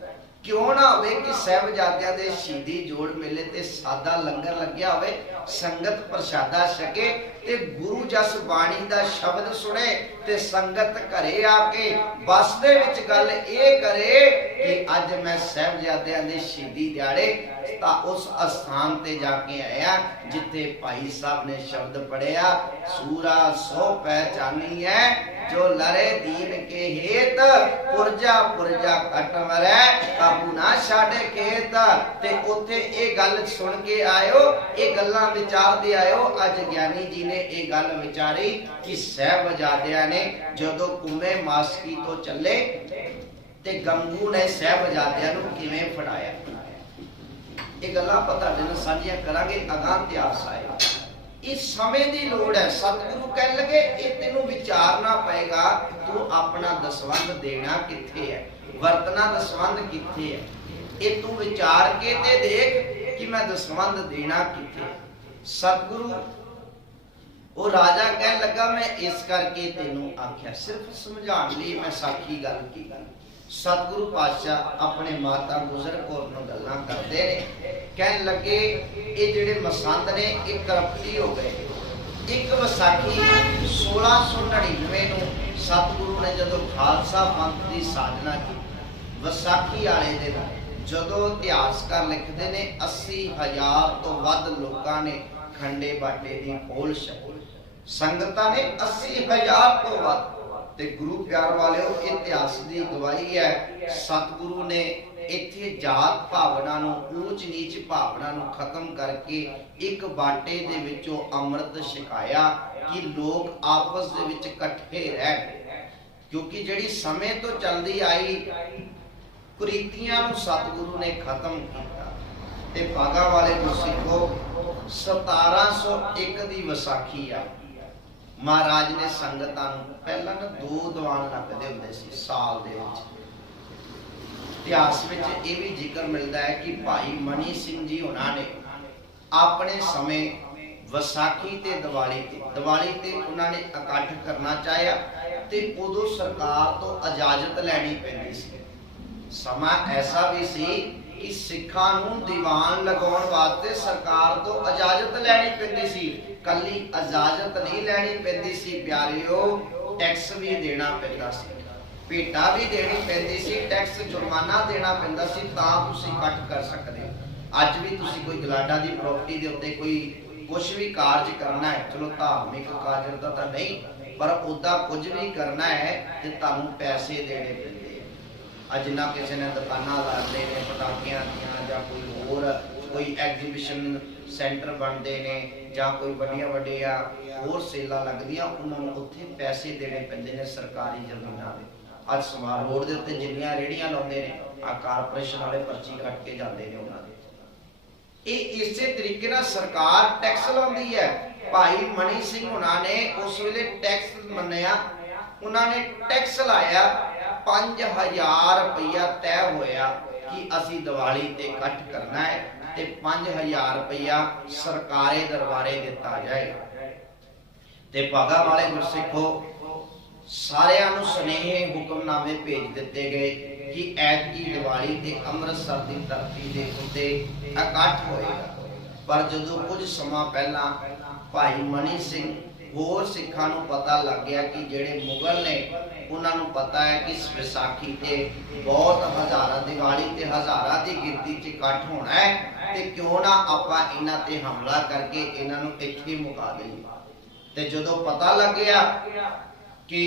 क्यों ना होवे कि साहिबजादियां दे शहीदी जोड़ मेले ते सादा लंगर लग्या होवे, संगत प्रसादा छके ते गुरु जस बाणी दा शब्द सुने ते संगत घरे आके बस दे विच गल ये करे कि अज मैं साहिबजादियां दे शहीदी दिहाड़े तां उस स्थान ते जाके आया जिथे भाई साहब ने शब्द पढ़िया, सूरा सो पहचानी है जो लरे दीन के हेत, पुरजा पुरजा कट मरै काबू ना छाड़े खेत। ते उत्थे ये गल सुन के आयो, ये गल्लां विचारदे आयो। अज ज्ञानी जी ने ये गल विचारी कि साहिबजादियां ने जदों कुमे मासकी तो चले ते गंगू ने साहिबजादियां नूं किवें फड़ाया, ये गल्लां आपां तुहाडे नाल साझीआं करांगे। अगां इतिहास आएगा, इस समय की लोड़ है। सतगुरु कह लगे ये तेनों विचारना पएगा, तू अपना दसवंध देना किथे है, वरतना दसवंध किथे है, ये तू विचार के ते देख कि मैं दसवंध देना किथे। सतगुरु वो राजा कह लगा मैं इस करके तेनों आख्या, सिर्फ समझाने लिए मैं साखी गल की। सतगुरु पातशाह अपने माता गुजर कौर नूं गल्लां करदे ने, कहन लगे ये जिहड़े मसंद ने ये करप्टी हो गए। एक विसाखी 1699 नूं सतगुरु ने जदों खालसा पंथ की साधना की, विसाखी वाले दिन जदों इतिहासकार लिखते ने 80,000 तो वध लोगों ने खंडे बाटे की खोल छकी, संगतां ने 80,000 तो वध। ते गुरु प्यार वाले इतिहास की गवाही है, सतगुरु ने इत्थे जात भावना नूं, ऊंच नीच भावना नूं खत्म करके एक बाटे दे विचों अमृत छकाया कि लोग आपस दे विच इकट्ठे रह गए। क्योंकि जिहड़ी समय तो चलदी आई कुरीतियां नूं सतगुरु ने खत्म किया। ते भागा वाले गुरसिखो 1701 दी विसाखी आ, महाराज ने संगतां नूं पहला ना 2 दीवान लगदे हुंदे सी साल दे विच। इतिहास विच ये भी जिक्र मिलता है कि भाई मनी सिंह जी उन्होंने अपने समय विसाखी ते दिवाली ते उन्होंने इकट्ठ करना चाहया ते उदों सरकार तो इजाजत लैनी पैंदी सी। समा ऐसा भी सी कि सिखां नूं दीवान लगाउण वास्ते सरकार तो इजाजत लैनी पैंदी सी। कल्ली इजाजत नहीं लैनी पैंदी सी प्यारिओ, टैक्स भी देना पैंदा सी, भेटा भी देनी पैंदी सी, टैक्स जुर्माना देना पैंदा सी, तां तुसीं इकट्ठ कर सकदे। अज भी तुसीं कोई गलाडा दी प्रॉपर्टी दे उत्ते कोई कुछ भी कारज करना है, चलो धार्मिक कारज दा तां नहीं, पर उदा कुछ भी करना है ते तुहानूं पैसे देने पैंदे आ। अज ना किसी ने दुकानां ला लईआं पटाकियां दीआं जां कोई होर कोई एग्जीबिशन सेंटर बनते हैं ਜਾਂ कोई ਵੱਡੀਆਂ ਵੱਡੀਆਂ ਹੋਰ ਸੇਲਾਂ ਲੱਗਦੀਆਂ ਉਹਨਾਂ ਨੂੰ ਉੱਥੇ ਪੈਸੇ ਦੇਣੇ ਪੈਂਦੇ ਨੇ ਸਰਕਾਰੀ ਜ਼ਮੀਨਾਂ ਦੇ। ਅੱਜ ਸਮਾਰ ਰੋਡ ਦੇ ਉੱਤੇ ਜਿੰਨੀਆਂ ਰੇਹੜੀਆਂ ਲਾਉਂਦੇ ਨੇ ਆ ਕਾਰਪੋਰੇਸ਼ਨ ਵਾਲੇ ਪਰਚੀ ਕੱਟ ਕੇ ਜਾਂਦੇ ਨੇ ਉਹਨਾਂ ਦੇ। ਇਹ ਇਸੇ ਤਰੀਕੇ ਨਾਲ ਸਰਕਾਰ ਟੈਕਸ ਲਾਉਂਦੀ ਹੈ। ਭਾਈ ਮਨੀ ਸਿੰਘ ਉਹਨਾਂ ਨੇ ਉਸ ਵੇਲੇ ਟੈਕਸ ਮੰਨਿਆ, ਉਹਨਾਂ ਨੇ ਟੈਕਸ ਲਾਇਆ 5000 रुपया तय होया कि असी दिवाली ते इकट्ठ करना है ते 5000 रुपया सरकारे दरबारे दिता जाए। ते भागा वाले गुरसिखो सारियां नूं सुनेहे हुक्मनामे भेज दिते गए कि ऐतकी दिवाली ते अमृतसर की धरती दे उत्ते इकट्ठ होएगा। पर जदों कुछ समा पहला भाई मनी सिंह होर सिखां नूं पता लग गया कि जेड़े मुगल ने उन्हां नूं पता है कि विसाखी ते बहुत हज़ारां दिवाली ते हज़ारां दी गिनती च इकट्ठ होना है ते क्यों ना आपां इन्हां ते हमला करके इन्हां नूं इत्थे मुका दईए। ते जदों पता लग गया कि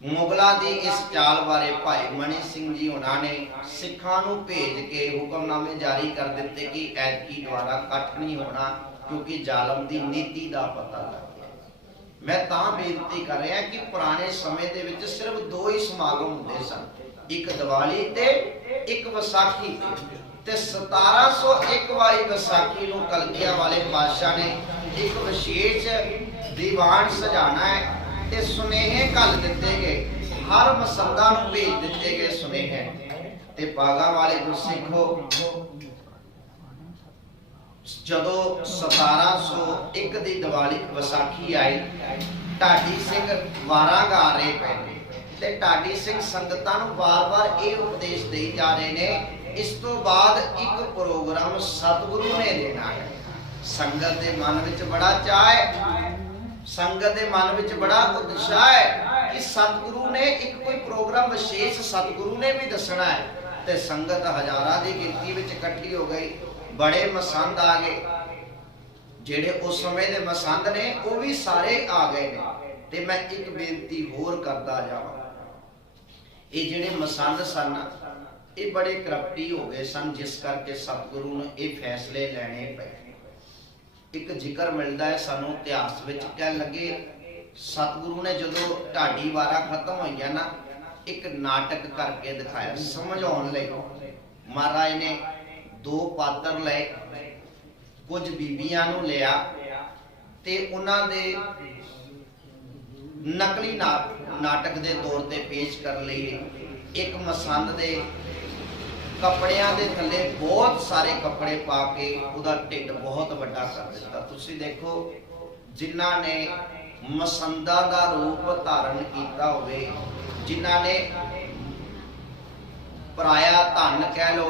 मुगलों की इस चाल बारे भाई मनी सिंह जी उन्होंने सिखां नूं भेज के हुक्मनामे जारी कर दिते कि ऐतकी द्वारा इकट्ठ नहीं होना क्योंकि जालम की नीति का पता लग गया। मैं तां बेनती कर रहा कि पुराने समय दे विच सिर्फ दो ही समागम होंदे सन, एक दिवाली ते एक विसाखी ते 1701 वाली विसाखी नूं कलगियां वाले पातशाह ने एक विशेष दीवान सजाना है ते सुनेहे घल दिते गए, हर मसंदा नूं भेज दिते गए सुनेहे। ते बागा वाले गुरसिखो जदों 1701 दी दिवाली विसाखी आई, ढाडी सिंह वारा गा रहे पे ते ढाडी सिंह संगतां नूं बार-बार ये उपदेश दे जा रहे ने इस तो बाद एक प्रोग्राम सतगुरु ने देना है। संगत दे मन विच बड़ा चाह है, संगत दे मन विच बड़ा उत्साह है कि सतगुरु ने एक कोई प्रोग्राम विशेष सतगुरु ने भी दसना है। ते संगत हजारां दी गिनती विच इकट्ठी हो गई, बड़े मसंद आ गए, जेड़े उस समय दे मसंद ने वो भी सारे आ गए ने। ते मैं एक बेनती होर करदा जावां, ये जेड़े मसंद सन ये बड़े करप्टी हो गए सन, जिस करके सतगुरु ने ये फैसले लेने पे। एक जिक्र मिलता है सानू इतिहास विच, कह लगे सतगुरु ने जदों ढाडी वारा खत्म होइया ना एक नाटक करके दिखाया समझाउण लई। महाराज ने दो पात्र ले, कुछ बीबियां नूं लिया ते उन्हां दे नकली नाटक दे तौर ते पेश कर लिए। एक मसंद दे कपड़ियां दे थल्ले बहुत सारे कपड़े पा के उहदा ढिड बहुत वड्डा कर दिता। तुसीं देखो जिन्हां ने मसंदा दा रूप धारण कीता होवे, जिन्हां ने पराया धन कह लो,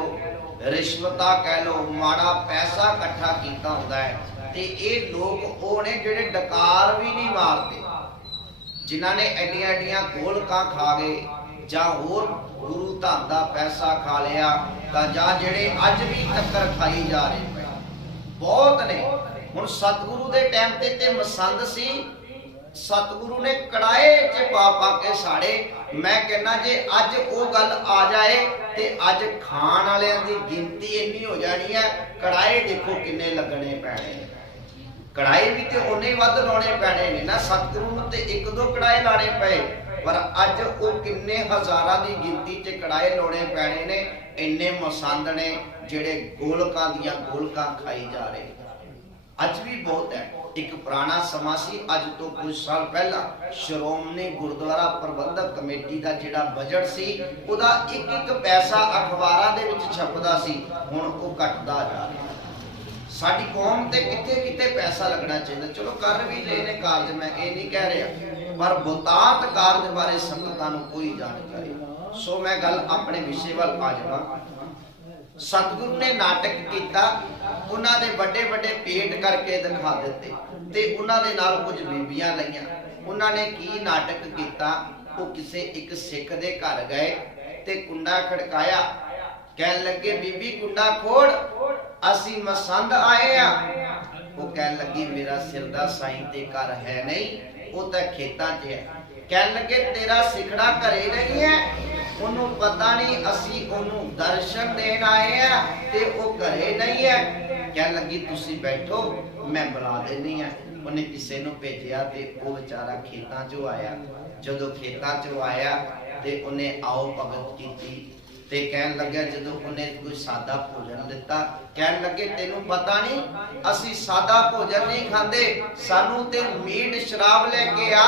रिश्वता कह लो, माड़ा पैसा इकट्ठा कीता हुंदा है। ते ये लोग वो ने जिहड़े डकार भी नहीं मारते, जिन्हां ने एडियां एडियां गोलकां खा गए जां होर गुरु धन दा पैसा खा लिया, तां जां जिहड़े अज भी टक्कर खाई जा रहे पे बहुत ने। हुण सतगुरु दे टाइम ते मसंद सी, सतगुरु ने कड़ाए च पा पा के साड़े। मैं कहना जे अज वो गल आ जाए ते अज खाण वालियां दी गिनती इन्नी हो जानी है, कड़ाए देखो किन्ने लगने पैणे, कड़ाए भी ते उन्ने वध लाने पैणे ने ना। सतगुरु नूं ते एक दो कड़ाए लाने पए, पर अज वो किन्ने हज़ारां दी गिनती च कड़ाए लाने पैणे ने। इन्ने मसंद ने जिहड़े गोलकां दियां गोलकां खाई जा रहे। अज भी बहुत है। एक पुराना समा सी, अज तो कुछ साल पहला श्रोमणी गुरुद्वारा प्रबंधक कमेटी का जिहड़ा बजट सी उहदा एक एक पैसा अखबारां दे विच छपदा सी, हुण वो घटदा जा रहा। साडी कौम ते किथे किथे पैसा लगना चाहिए, चलो कर भी रहे ने कारज, मैं ये नहीं कह रहा, पर बहुतात कारज बारे संगतां नूं कोई जानकारी। सो मैं गल अपने विषय वल आ जावां। सतगुरु ने नाटक किया, उन्हां दे बड़े बड़े पेट करके दिखा दिते ते उन्हां दे नाल कुछ बीबियां लईआं। उन्हां ने की नाटक किया, वो किसे एक सिख दे घर गए ते कुंडा खड़काया, कह लगे बीबी कुंडा खोड़, असी मसंद आए आ। वो कह लगी मेरा सिर दा साईं ते घर है नहीं, वो तो खेतां च है। कह लगे तेरा सिखड़ा घरे नहीं है, उन्होंने पता नहीं, असी उन्होंने दर्शन देन आए हैं ते वो घरे नहीं है। कह लगी तुसी बैठो मैं बुला देनी है। उन्हें किसी नूं भेजिया ते वो बेचारा खेतां चों आया। जदों खेतां चों आया ते उन्हें आओ भगत कीती ते कहन लग्या, जदों उन्हें कोई सादा भोजन दिता, कहन लगे तेनू पता नहीं असी सादा भोजन नहीं खांदे, सानू ते मीट शराब लेके आ,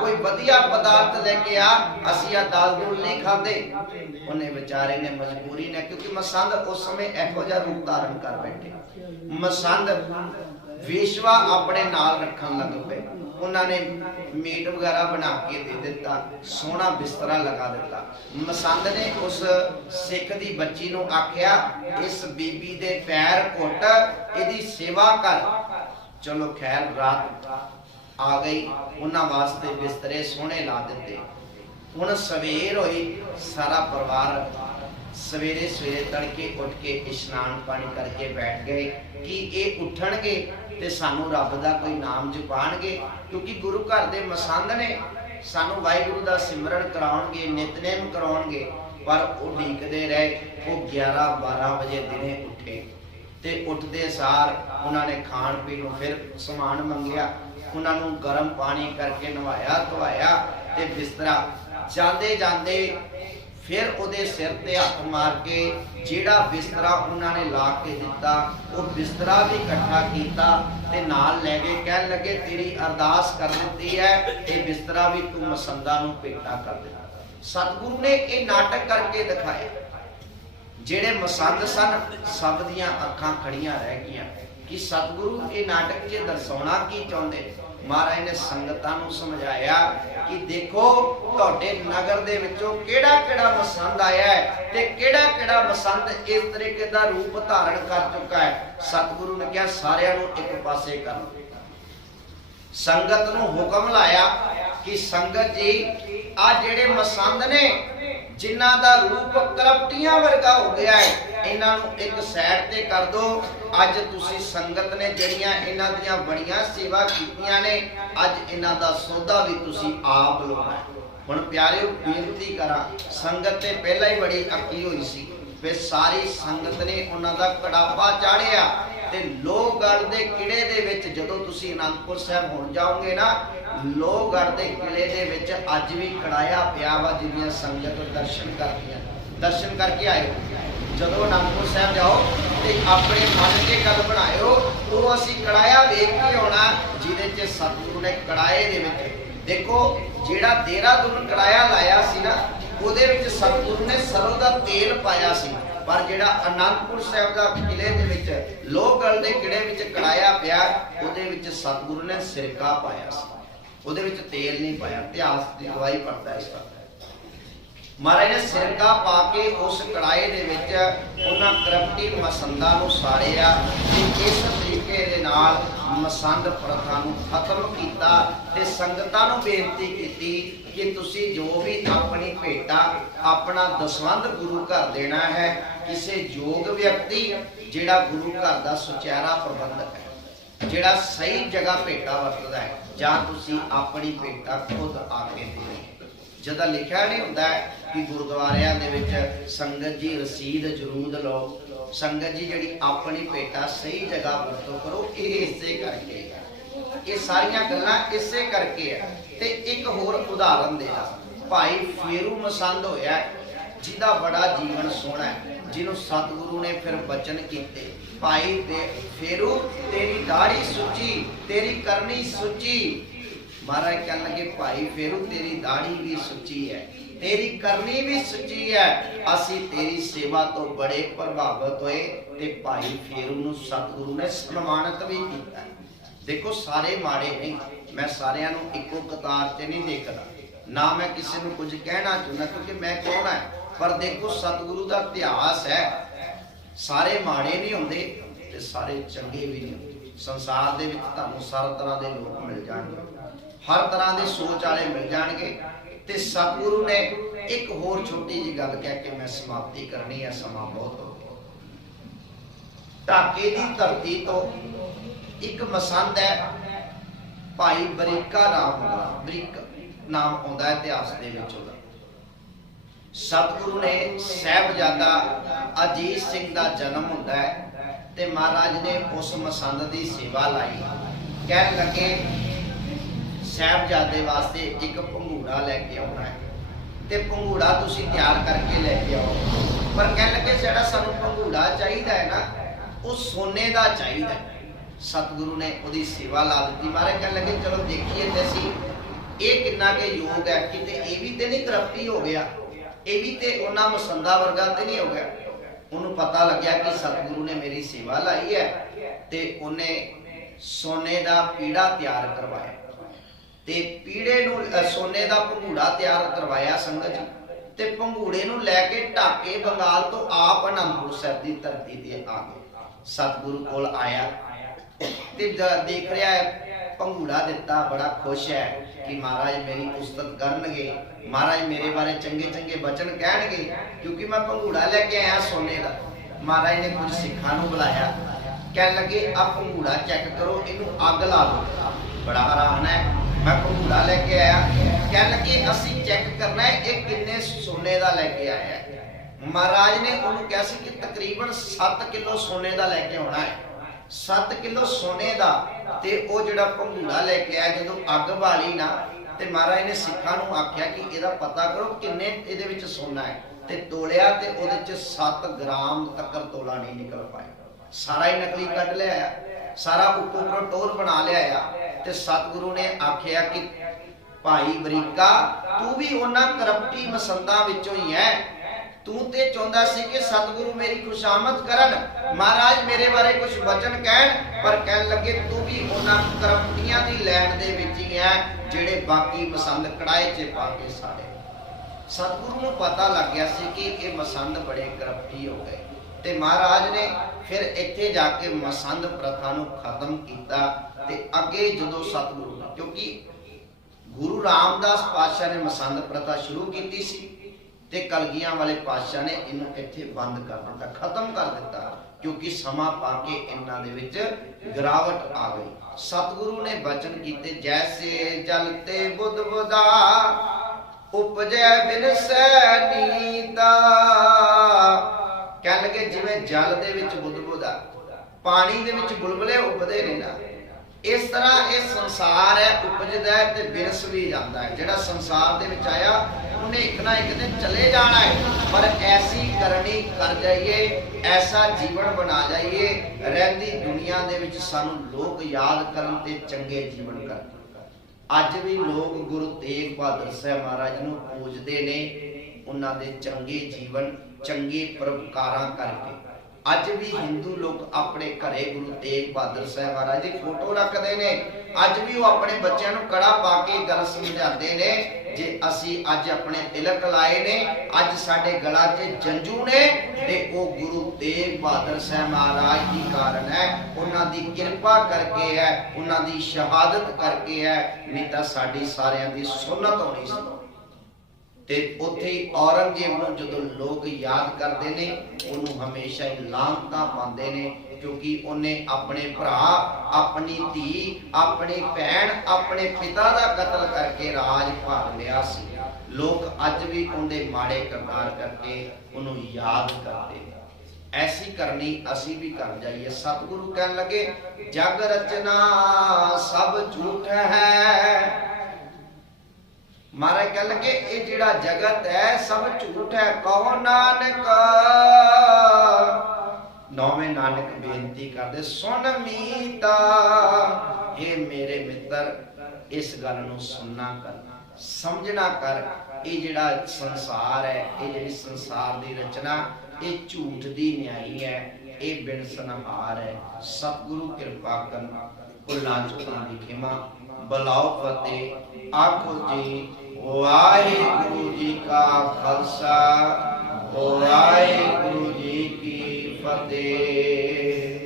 कोई वधिया पदार्थ लेके आ, असी आ दाल दूल नहीं खांदे। उन्हें बेचारे ने मजबूरी ने, क्योंकि मसंद उस समय इहो जिहा रूप धारण कर बैठे। मसंद वेशवा अपने नाल रखन लग पे। उन्होंने मीट वगैरह बना के दे दिता, सोहना बिस्तरा लगा दिता। मसंद ने उस सिख दी बच्ची नूं आख्या, इस बीबी दे पैर घुट, इहदी सेवा कर। चलो खैर रात आ गई, उन्हां वास्ते बिस्तरे सोहने ला दिते। हुण सवेर होई, सारा परिवार सवेरे सवेरे तड़के उठ के इशनान पानी करके बैठ गए कि ये उठणगे ते सानू रब दा कोई नाम जपाणगे, क्योंकि गुरु घर दे मसंद ने सानू वाहिगुरु दा सिमरन कराउणगे, नितनेम कराउणगे। पर वो उਡੀकदे रहे। वो 11-12 बजे दिने उठे ते उठदे सार उन्होंने खाण पीण नूं फिर समान मंगिया। उन्होंने गर्म पानी करके नवाया धवाया ते बिस्तरा जांदे जांदे फिर उहदे सिर ते हथ मार के जिहड़ा बिस्तरा उन्होंने ला के दिता, वो बिस्तरा भी इकट्ठा कीता ते नाल ले गए। कहन लगे तेरी अरदास कर दित्ती है, ये बिस्तरा भी तू मसंदा नूं भेटा कर दे। सतगुरु ने ये नाटक करके दिखाया। जेड़े मसंद सन सब दियां अखां खड़ियां रह गईयां कि सतगुरु ये नाटक च दर्शाउणा की चाहुंदे। महाराज ने संगतां नूं समझाया कि देखो तुहाडे नगर दे विचों केड़ा-केड़ा मसंद आया है ते केड़ा-केड़ा मसंद इस तरीके दा रूप धारण कर चुका है। सतगुरु ने कहा सारिਆਂ ਨੂੰ एक पासे कर। संगत नूं हुक्म लाया कि संगत जी आ जेड़े मसंद ने जिन्हां दा रूप करप्टियां वर्गा हो गया है, इन्हां नूं एक साइड ते कर दो। अज तुसी संगत ने जड़ियां इन्हां दियां बड़ियां सेवा कीतियां ने, अज इन्हां दा सौदा भी तुसी आप लाउणा है। हुण प्यारिओ बेनती करा, संगत ते पहला ही बड़ी अक्की होई सी, फिर सारी संगत ने उन्हां दा कड़ापा चाढ़िया ते लोहगढ़ दे किले दे विच जदों तुसी आनंदपुर साहिब हुण जाओगे ना, लोहगढ़ दे किले दे विच अज भी कड़ाया पिया वा। जिन्नियां संगत दर्शन करदियां, दर्शन करके आए। जदों आनंदपुर साहिब जाओ ते अपने मन के गल बनाओ, तो असी कड़ाया वेख के आउणा जिहदे च सतगुरु ने कड़ाए दे विच देखो जिहड़ा देहरादून कड़ाया लाया सी ना, ਉਹਦੇ ਵਿੱਚ ਸਤਿਗੁਰੂ ਨੇ ਸਰੋਂ ਦਾ ਤੇਲ ਪਾਇਆ ਸੀ। ਪਰ ਜਿਹੜਾ ਅਨੰਦਪੁਰ ਸਾਹਿਬ ਦਾ ਕਿਲੇ ਦੇ ਵਿੱਚ ਲੋਹਗੜ੍ਹ ਦੇ ਕਿਲੇ ਵਿੱਚ ਕੜਾਇਆ ਪਿਆ, ਉਹਦੇ ਵਿੱਚ ਸਤਿਗੁਰੂ ਨੇ ਸਿਰਕਾ ਪਾਇਆ ਸੀ, ਉਹਦੇ ਵਿੱਚ ਤੇਲ ਨਹੀਂ ਪਾਇਆ। ਇਤਿਹਾਸ ਦੀ ਗਵਾਹੀ ਪੜਦਾ ਇਸ ਦਾ। महाराज ने सिरका पा के उस कड़ाए दे विच उन्हां करप्टी मसंदां नूं साड़िया ते इस तरीके दे नाल मसंद प्रथा नूं खत्म कीता ते संगतां नूं बेनती कीती कि तुसी जो भी अपनी भेटा अपना दसवंध गुरु घर देना है। किसी योग व्यक्ति जिहड़ा गुरु घर दा सुचारा प्रबंधक है, जिहड़ा सही जगह भेटा वरतदा है, जां तुसी अपनी भेटा खुद आके देनी। जदा लिखा नहीं होंदा कि गुरुद्वारियां दे विच संगत जी रसीद जरूर लो, संगत जी जिहड़ी अपनी भेटा सही जगह वरतो करो। ये इसे करके ये सारियां गल्लां इसे करके है। ते एक होर उदाहरण देना, भाई फेरू मसंद होया जिहदा बड़ा जीवन सोहना है, जिन्हों सतगुरु ने फिर बचन कीते, भाई फेरू तेरी दाढ़ी सुची तेरी करनी सुची। महाराज कहने लगे भाई फेरू तेरी दाढ़ी भी सुची है, तेरी करनी भी सुची है, असी तेरी सेवा तो बड़े प्रभावित होए ते भाई फेरू नूं सतगुरु ने सम्मानित भी किया। देखो सारे माड़े नहीं, मैं सारियां नूं इक्को कतार च नहीं देखदा, ना मैं किसी नूं कुछ कहना चाहुंदा क्योंकि मैं कौन है। पर देखो सतगुरु दा इतिहास है, सारे माड़े नहीं होंदे ते सारे चंगे भी नहीं होंदे। संसार दे विच तुहानूं हर तरह दे लोग मिल जाणगे, हर तरह के सोच वाले मिल जाएंगे। ते सतगुरु ने एक होर छोटी जी गल कह के मैं समाप्ति करनी है, समा बहुत हो गया। ढाके की धरती तो एक मसंद है, भाई बरीका नाम होगा, बरीक नाम आता इतिहास के विच। सतगुरु ने साहिबजादा अजीत सिंह का जन्म होता है ते महाराज ने उस मसंद की सेवा लाई। कह लगे साहिबजादे वास्ते एक भंगूड़ा लैके आना है, तो भंगूड़ा तुसी तैयार करके लैके आओ। पर कह लगे जिहड़ा सानू भंगूड़ा चाहिए है ना, वो सोने का चाहिए। सतगुरु ने उसकी सेवा ला दी। महाराज कह लगे चलो देखिए ते असीं ये कितना के योग है, किते ये भी तो नहीं करप्टी हो गया, ये भी तो उन्हां मसंदा वर्गा तो नहीं हो गया। उन्होंने पता लग्या कि सतगुरु ने मेरी सेवा लाई है, ते उन्हें सोने का पीड़ा तैयार करवाया, ते पीड़े नूं सोने का भंगूड़ा तैयार करवाया संगत जी। ते भंगूड़े नूं लैके ढाके बंगाल तो आप आनंदपुर साहिब की धरती ते आ गए। सतगुरु कोल आया ते देख रहा है भंगूड़ा दिता, बड़ा खुश है कि महाराज मेरी उस्तत करनगे, महाराज मेरे बारे चंगे चंगे वचन कहणगे, क्योंकि मैं भंगूड़ा लेके आया सोने का। महाराज ने कुछ सिखां नूं बुलाया, कह लगे आप भंगूड़ा चेक करो, इनू अग ला दो। बड़ा हैरान है, मैं भंगूड़ा लेके आया, कह लगे असीं चेक करना है ये किन्ने सोने का लेके आया है। महाराज ने उन्होंने कहा कि तकरीबन 7 किलो सोने का लेके आना है। 7 किलो सोने का ते वो जिहड़ा भंगूड़ा लेके आया, जो अग बाली ना, ते महाराज ने सिखां नूं आख्या कि इहदा पता करो किन्ने इहदे विच सोना है। ते तोलिया ते उहदे च 7 ग्राम तक तोला नहीं निकल पाया। सारा ही नकली कढ लिया, सारा उप्परों टोर बना लिया। ते सतगुरु ने आख्या कि भाई बरीका तू भी उन्हां करप्टी मसंदां विचों ही है, तू ते चाहुंदा सी कि सतगुरु मेरी खुशामद करन, महाराज मेरे बारे कुछ वचन कहन, पर कहन लगे तू भी उन्हां करप्टियां दी लैन दे विच ही है जेड़े बाकी मसंद कड़ाए च पा के साड़े। सतगुरु नूं पता लग गया सी कि ये मसंद बड़े करप्टी हो गए, ते महाराज ने फिर इत्थे जाके मसंद प्रथा नूं खत्म कीता। ते अगे जदों सतगुरु ने, क्योंकि गुरु रामदास पातशाह ने मसंद प्रथा शुरू की सी, ते कलगियां वाले पातशाह ने इन्हूं इत्थे बंद कर दिता, खत्म कर दिता, क्योंकि समा पाके इन्हां दे विच गिरावट आ गई। सतगुरु ने वचन कीते, जैसे जलते बुध बुधा उपजै बिनसै नीता। कह लगे जिवें जल दे विच बुध बुधा, पानी दे विच बुलबुले उगदे ने ना, इस तरह ये संसार है उपजदा है ते बिरस भी जाता है। जिहड़ा संसार दे विच आया उन्हें एक ना एक दिन चले जाना है, पर ऐसी करनी कर जाइए, ऐसा जीवन बना जाइए, रहंदी दुनिया दे विच सानू लोग याद करन ते चंगे जीवन करन। अज भी लोग गुरु तेग बहादुर साहब महाराज नूं पूजदे ने, उन्हां दे चंगे जीवन चंगे परोपकारां करके। अज भी हिंदू लोग अपने घरे गुरु तेग बहादुर साहब महाराज की फोटो रखते हैं। अज भी वो अपने बच्चों को कड़ा पा के गल समझाते हैं, जे असी अज अपने तिलक लाए ने, अज साडे गला च जंजू ने, ते वो गुरु तेग बहादुर साहब महाराज की कारण है, उन्हां दी किरपा करके है, उन्हां दी शहादत करके है, नहीं तां साडी सारियां दी सुन्नत होनी सी। ते उत्थे औरंगजेब नूं जदों लोग याद करते ने, उन्होंने हमेशा ही लानतां पाते ने, क्योंकि उन्हें अपने भरा, अपनी धी, अपनी भैन, अपने पिता का कतल करके राज भाग लिया सी। लोग अज भी उनके माड़े किरदार करके उन्होंने याद करते हैं। ऐसी करनी असी भी कर जाइए। सतगुरु कहन लगे जग रचना सब झूठ है। महाराज कह लगे ये जिहड़ा जगत है सब झूठ है, कहो नानक। नौवें नानक बेनती करदे सुन मीता, हे मेरे मित्र इस गल नूं सुनना कर, समझना कर। ये जिहड़ा संसार है, ये जिहड़ी संसार दी रचना, ये झूठ दी न्याई है, ये बिनसनहार है। सतगुरु कृपा करना, भुलां चूकां दी खिमा, बुलाओ फतेह, आखो जी वाहिगुरु जी का खालसा, वाहिगुरु जी की फतेह।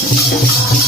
Thank you.